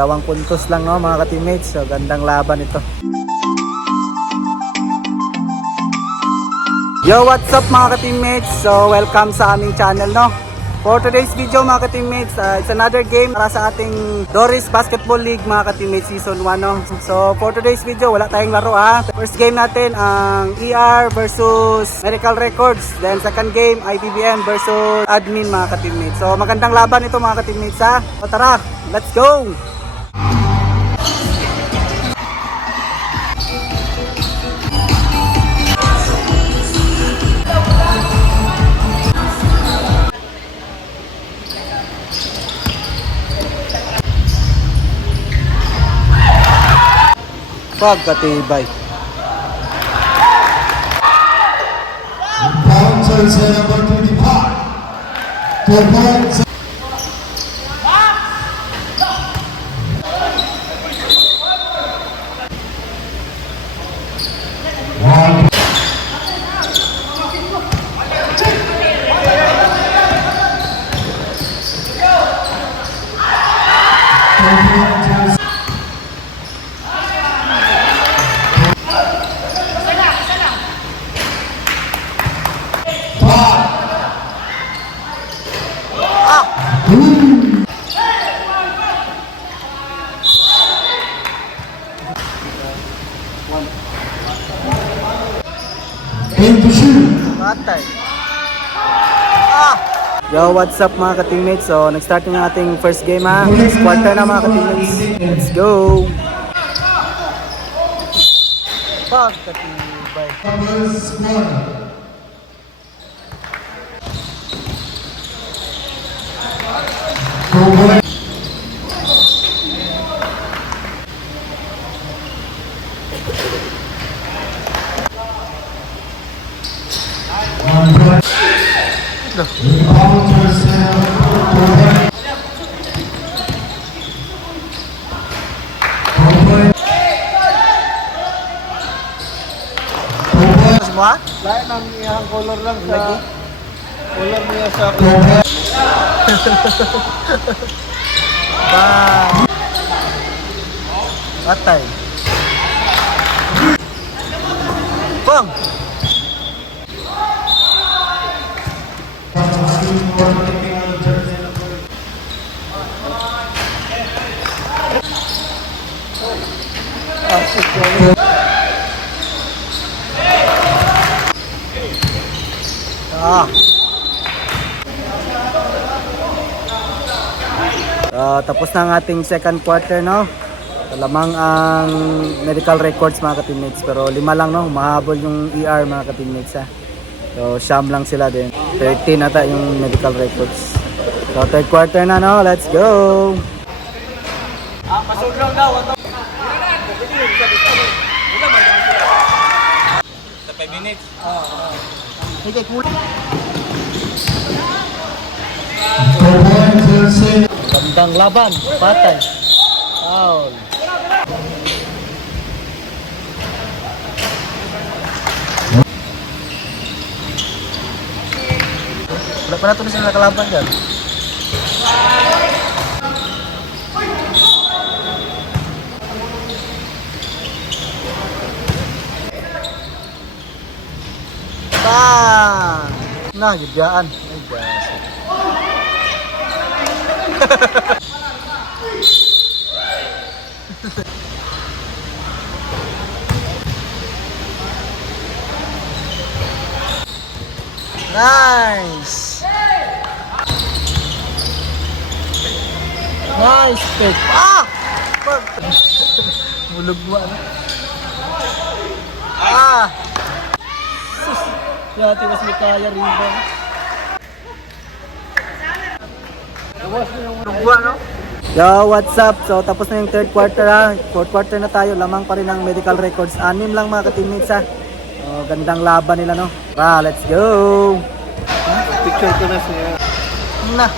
2 puntos lang, no, mga ka-teammates. So gandang laban ito. Yo, what's up mga ka-teammates? So welcome sa aming channel, no. For today's video mga ka-teammates, it's another game para sa ating Doris Basketball League mga ka-teammates Season 1, no? So for today's video, wala tayong laro ha. First game natin ang ER versus Medical Records. Then second game, IBBM versus Admin mga ka-teammates. So magandang laban ito mga ka-teammates ha. So tara, let's go! Pagkatibay. Bouncer sa number 25. 2 points. Matay. Yo, what's up mga ka-teammates? So, nag-start yung ating first game ha. First quarter na mga ka-teammates. Let's go! Pagkatibay. Semua? Lahat ng iyang color lang sa color niya sa Bang! Patay. Bang! Tapos na ang ating second quarter, no. Lamang ang Medical Records mga ka-teammates, pero 5 lang, no. Mahabol yung ER mga ka-teammates ha. So siyam lang sila din. 13 ata yung Medical Records. So third quarter na, no. Let's go. pasok lang daw. Sa 5 minutes. Sige, kulang. Gandang laban, patay. Foul. Wala pa natuloy sila nakalaban dyan. Bang! Nah, jadian. Ay, gas. Nice. Nice pick. Ah! Bulog mo ano? Ah! Sus. Dati mas may kaya rebound. Bulog no? Yo, what's up? So tapos na yung third quarter ha. Fourth quarter na tayo. Lamang pa rin ang Medical Records. 6 lang mga ka-teammates ha. Oh, gandang laban nila, no? Let's go! Picture ko na siya. Na!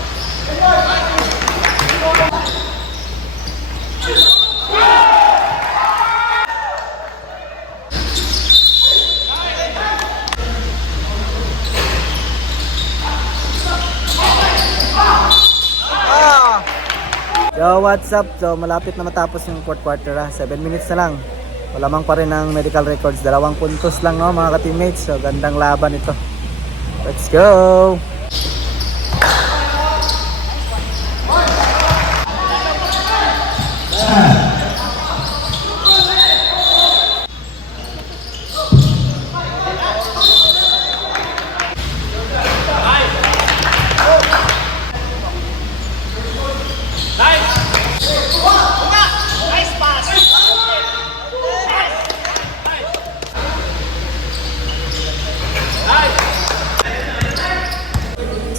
Yo, Yo, what's up? So, malapit na matapos yung fourth quarter ha. 7 minutes na lang. Walamang pa rin ang medical records. 2 puntos lang no mga ka-teammates. So, gandang laban ito. Let's go!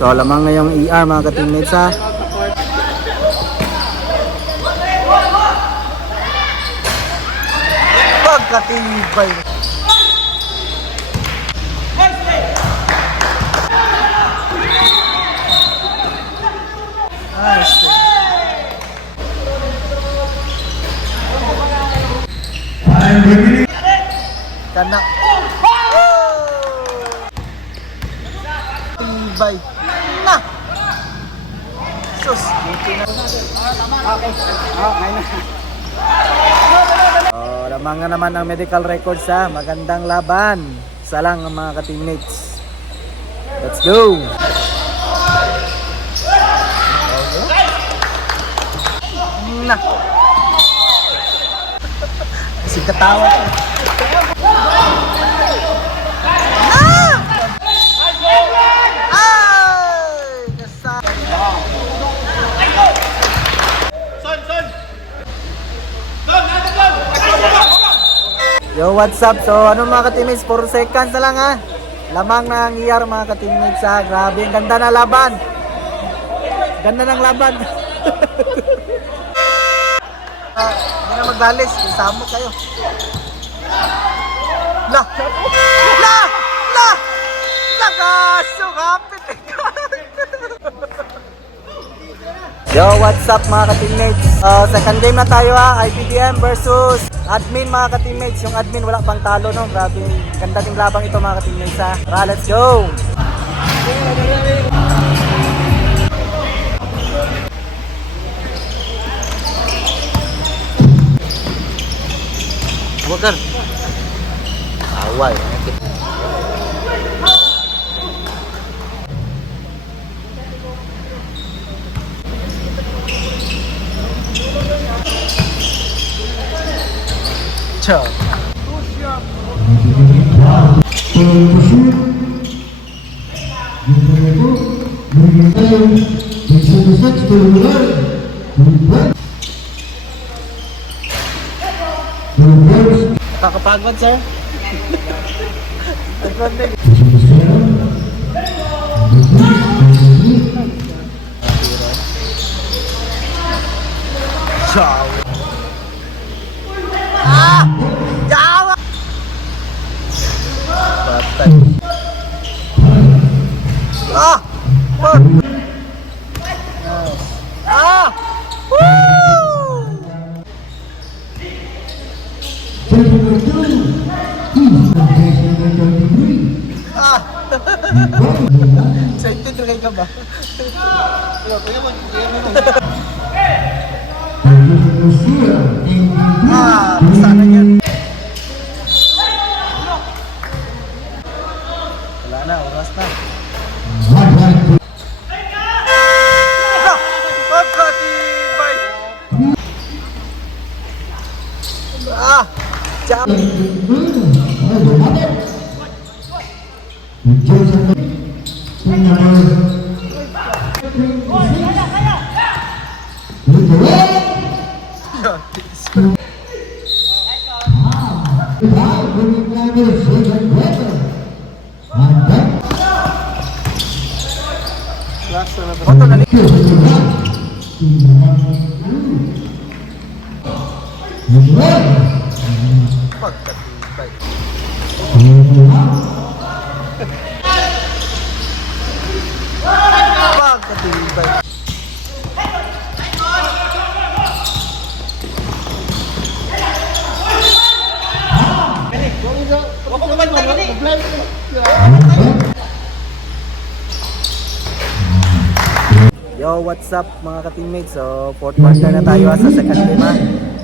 So, lamang ngayong ER mga ka-teammates ha. Pagkatibay. Nice. Time beginning. Kana. Tibay. Na. Sus. Okay na. Okay na. Oh, lamang nga naman ang medical records ha. Magandang laban. Isa lang ang mga ka-teammates. Let's go. Na. Si katawa. Yo, what's up? So, ano mga ka-teammates? 4 seconds na lang ha. Lamang na ang ER mga ka-teammates ha. Grabe, ang ganda na laban. Ganda ng laban. Hindi na magbalis. Isamok kayo. La! La! La! Lagaso! Kapit! Yo, what's up mga ka-teammates? Second game na tayo ha. IPDM versus admin mga ka-teammates. Yung admin wala pang talo no. Grabe. Ganda din labang ito mga ka-teammates ha. Tara, let's go! Wagar. Away. Ciao. Kakapagod, sir? Ciao. Ah! Jawa! Batay. Ah! Ah! Woo! Ah! Excited rin ka ba? Ah, sana yan. Wala na, oras na. Pagkatibay! Ah! Jam! Foto na pagkatibay. Pagkatibay. Yo, what's up mga ka-teammates? So, fourth quarter na tayo sa second game ha.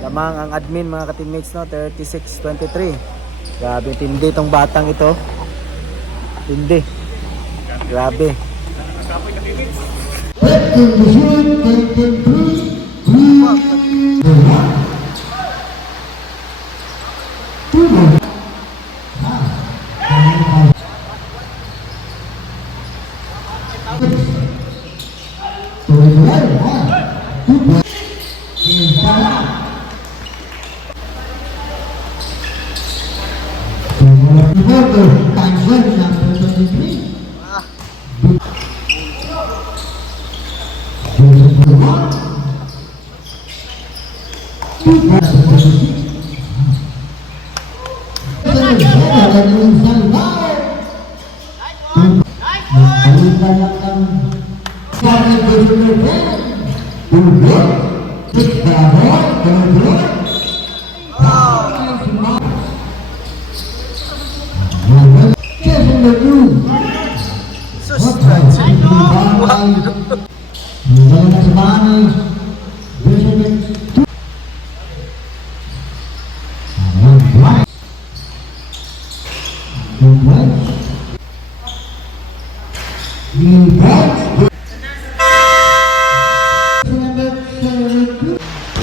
Lamang ang admin mga ka-teammates no, 36-23. Grabe, tindi tong batang ito. Tindi. Grabe.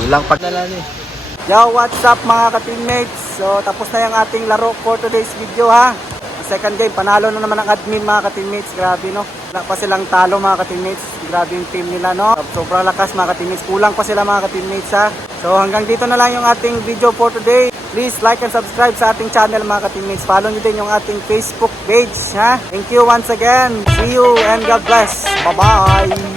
Ilang pagdala ni. Yo, what's up mga ka-teammates? So, tapos na yung ating laro for today's video ha. Second game, panalo na naman ang admin mga ka-teammates. Grabe no. Wala pa silang talo mga ka-teammates. Grabe yung team nila no. Sobrang lakas mga ka-teammates. Kulang pa sila mga ka-teammates ha. So, hanggang dito na lang yung ating video for today. Please like and subscribe sa ating channel mga ka-teammates. Follow nyo din yung ating Facebook page ha. Thank you once again. See you and God bless. Bye-bye.